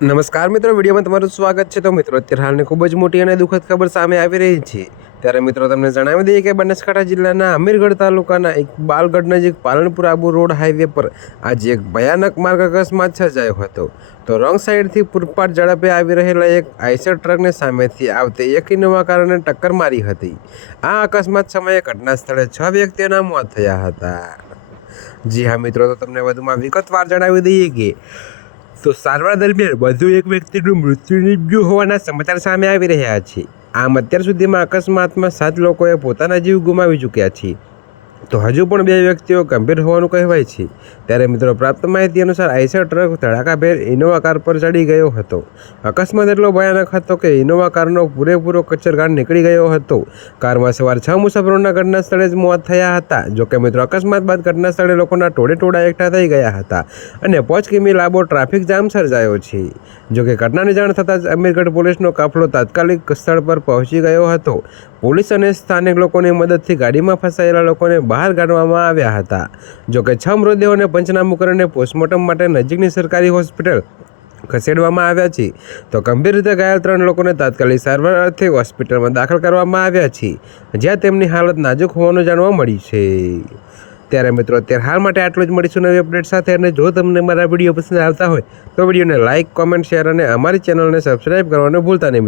નમસ્કાર મિત્રો, વિડીયોમાં તમારું સ્વાગત છે। તો મિત્રો, અત્યારે હાલની ખૂબ જ મોટી અને દુઃખદ ખબર સામે આવી રહી છે। ત્યારે મિત્રો તમને જણાવી દઈએ કે બનાસકાંઠા જિલ્લાના અમીરગઢ તાલુકાના ઇકબાલગઢ નજીક પાલનપુર આબુ રોડ હાઈવે પર આજે એક ભયાનક માર્ગ અકસ્માત સર્જાયો હતો। તો રોંગ સાઈડથી પૂરપાટ ઝડપે આવી રહેલા એક આઈસર ટ્રકને સામેથી આવતી એક ઇનોવા કારને ટક્કર મારી હતી। આ અકસ્માત સમયે ઘટના સ્થળે 6 વ્યક્તિઓના મોત થયા હતા। જી હા મિત્રો, તો તમને વધુમાં વિગતવાર જણાવી દઈએ કે સારવાર દરમિયાન વધુ એક વ્યક્તિનું મૃત્યુ નિપજ્યું હોવાના સમાચાર સામે આવી રહ્યા છે। આમ અત્યાર સુધીમાં અકસ્માતમાં 7 લોકોએ પોતાના જીવ ગુમાવી ચૂક્યા છે, તો હજુ પણ 2 વ્યક્તિઓ ગંભીર હોવાનું કહેવાય છે। ત્યારે મિત્રો, પ્રાપ્ત માહિતી અનુસાર આઈસર ટ્રક ધડાકાભેર ઇનોવા કાર પર ચડી ગયો હતો। અકસ્માત એટલો ભયાનક હતો કે ઇનોવા કારનો પૂરેપૂરો કચરગાળ નીકળી ગયો હતો। કારમાં સવાર 6 મુસાફરોના ઘટના સ્થળે જ મોત થયા હતા। જોકે મિત્રો, અકસ્માત બાદ ઘટના સ્થળે લોકોના ટોળે એકઠા થઈ ગયા હતા અને 5 કિમી લાંબો ટ્રાફિક જામ સર્જાયો છે। જોકે ઘટનાની જાણ થતાં જ અમીરગઢ પોલીસનો કાફલો તાત્કાલિક સ્થળ પર પહોંચી ગયો હતો। પોલીસ અને સ્થાનિક લોકોની મદદથી ગાડીમાં ફસાયેલા લોકોને બહાર કાઢવામાં આવ્યા હતા। જોકે 6 મૃતદેહોને પંચનામું કરીને પોસ્ટમોર્ટમ માટે નજીકની સરકારી હોસ્પિટલ ખસેડવામાં આવ્યા છે। તો ગંભીર રીતે ઘાયલ 3 લોકોને તાત્કાલિક સારવાર અર્થે હોસ્પિટલમાં દાખલ કરવામાં આવ્યા છે, જ્યાં તેમની હાલત નાજુક હોવાનું જાણવા મળ્યું છે। ત્યારે મિત્રો, અત્યારે હાલ માટે આટલું જ। મળીશું નવી અપડેટ સાથે। અને જો તમને મારા વિડીયો પસંદ આવતા હોય તો વિડીયોને લાઇક, કોમેન્ટ, શેર અને અમારી ચેનલને સબસ્ક્રાઈબ કરવાનું ભૂલતા નહીં મિત્રો।